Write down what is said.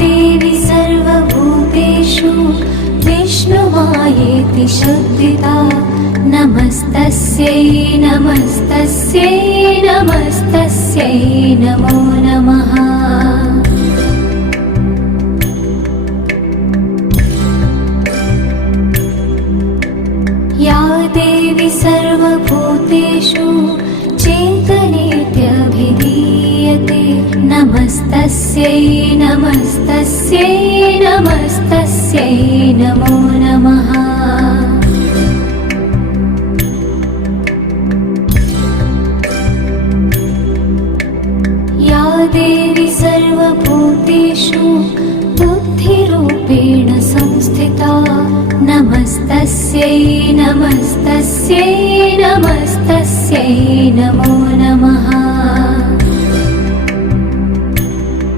देवी सर्वभूतेषु विष्णुमायेति शुद्धिता नमस्तस्यै नमस्तस्यै नमस्तस्यै नमो नमः। या देवी सर्वभूतेषु चेतनेत्यभिधीयते नमस्तस्यै नमस्तस्यै नमस्तस्यै नमो नमः। या देवी सर्वभूतेषु बुद्धिरूपेण संस्थिता नमस्तस्यै नमस्तस्यै नमस्तस्यै नमो नमः।